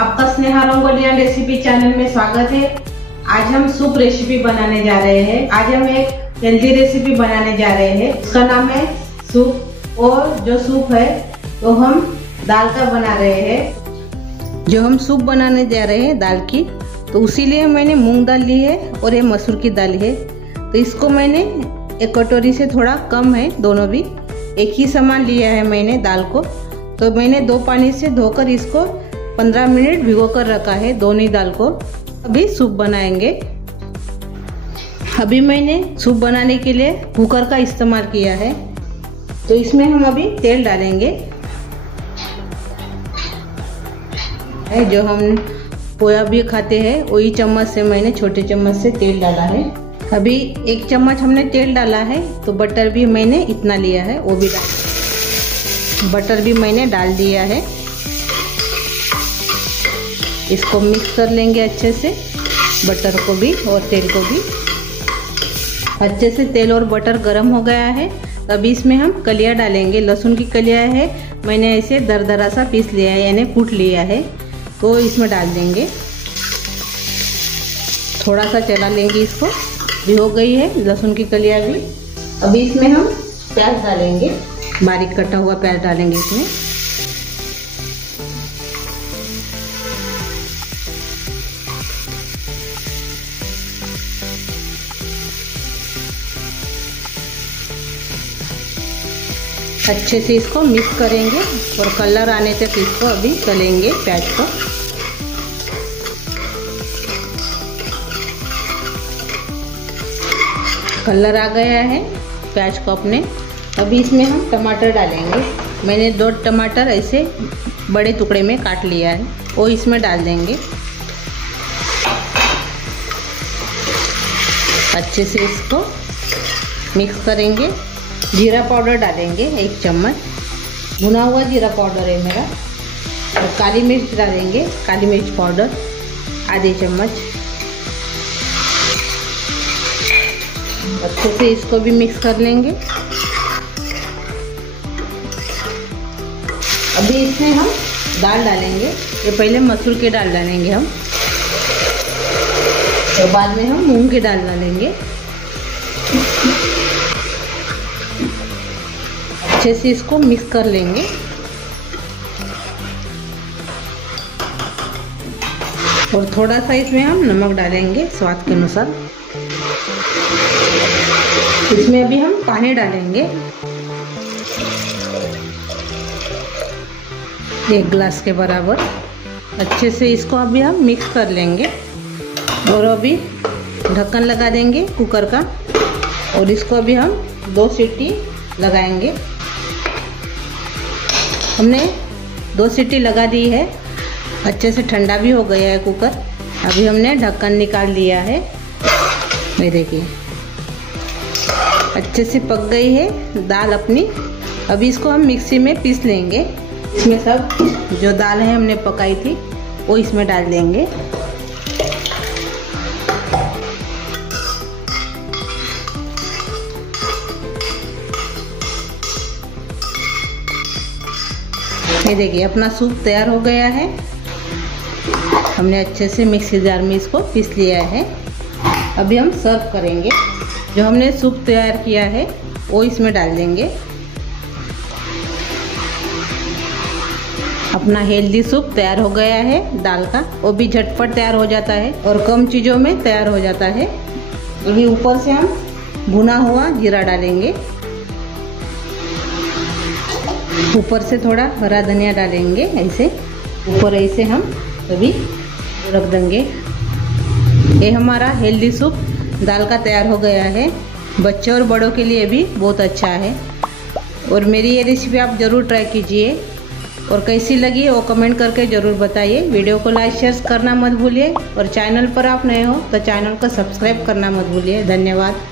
आपका Sneha रंगोलिया recipe channel में स्वागत है। आज हम सूप रेसिपी बनाने जा रहे हैं। आज हम एक हेल्दी रेसिपी बनाने जा रहे हैं। उसका नाम है सूप। और जो सूप है तो हम दाल का बना रहे हैं। जो हम सूप बनाने जा रहे हैं दाल की, तो उसी लिए मैंने मूंग दाल ली है और ये मसूर की दाल है। तो इसको मैंने एक कटोरी से थोड़ा कम है, दोनों भी एक ही समान लिया है मैंने दाल को। तो मैंने 2 पानी से धोकर इसको 15 मिनट भिगो कर रखा है, दोनों ही दाल को। अभी सूप बनाएंगे। अभी मैंने सूप बनाने के लिए कुकर का इस्तेमाल किया है। तो इसमें हम अभी तेल डालेंगे। जो हम पोया भी खाते हैं वही चम्मच से मैंने छोटे चम्मच से तेल डाला है। अभी 1 चम्मच हमने तेल डाला है। तो बटर भी मैंने इतना लिया है, वो भी बटर भी मैंने डाल दिया है। इसको मिक्स कर लेंगे अच्छे से, बटर को भी और तेल को भी। अच्छे से तेल और बटर गर्म हो गया है। अभी इसमें हम कलियां डालेंगे। लहसुन की कलियां है, मैंने ऐसे दरदरा सा पीस लिया है, यानी कूट लिया है। तो इसमें डाल देंगे, थोड़ा सा चला लेंगे इसको। भी हो गई है लहसुन की कलियां भी। अभी इसमें हम प्याज डालेंगे, बारीक कटा हुआ प्याज डालेंगे इसमें। अच्छे से इसको मिक्स करेंगे और कलर आने तक इसको अभी तलेंगे प्याज को। कलर आ गया है प्याज को अपने। अभी इसमें हम टमाटर डालेंगे। मैंने 2 टमाटर ऐसे बड़े टुकड़े में काट लिया है, वो इसमें डाल देंगे। अच्छे से इसको मिक्स करेंगे। जीरा पाउडर डालेंगे 1 चम्मच, भुना हुआ जीरा पाउडर है मेरा। और काली मिर्च डालेंगे, काली मिर्च पाउडर आधी चम्मच। अच्छे से इसको भी मिक्स कर लेंगे। अभी इसमें हम दाल डालेंगे। ये पहले मसूर की दाल डालेंगे हम, तो बाद में हम मूंग की दाल डालेंगे। अच्छे से इसको मिक्स कर लेंगे। और थोड़ा सा इसमें हम नमक डालेंगे स्वाद के अनुसार। इसमें अभी हम पानी डालेंगे 1 गिलास के बराबर। अच्छे से इसको अभी हम मिक्स कर लेंगे। और अभी ढक्कन लगा देंगे कुकर का। और इसको अभी हम 2 सीटी लगाएंगे। हमने 2 सीटी लगा दी है। अच्छे से ठंडा भी हो गया है कुकर। अभी हमने ढक्कन निकाल लिया है। ये देखिए अच्छे से पक गई है दाल अपनी। अभी इसको हम मिक्सी में पीस लेंगे। इसमें सब जो दाल है हमने पकाई थी वो इसमें डाल देंगे। ये देखिए अपना सूप तैयार हो गया है। हमने अच्छे से मिक्सी जार में इसको पीस लिया है। अभी हम सर्व करेंगे। जो हमने सूप तैयार किया है वो इसमें डाल देंगे। अपना हेल्दी सूप तैयार हो गया है दाल का। वो भी झटपट तैयार हो जाता है और कम चीज़ों में तैयार हो जाता है। अभी ऊपर से हम भुना हुआ जीरा डालेंगे। ऊपर से थोड़ा हरा धनिया डालेंगे, ऐसे ऊपर ऐसे हम अभी रख देंगे। ये हमारा हेल्दी सूप दाल का तैयार हो गया है। बच्चों और बड़ों के लिए भी बहुत अच्छा है। और मेरी ये रेसिपी आप ज़रूर ट्राई कीजिए। और कैसी लगी वो कमेंट करके ज़रूर बताइए। वीडियो को लाइक शेयर करना मत भूलिए। और चैनल पर आप नए हो तो चैनल को सब्सक्राइब करना मत भूलिए। धन्यवाद।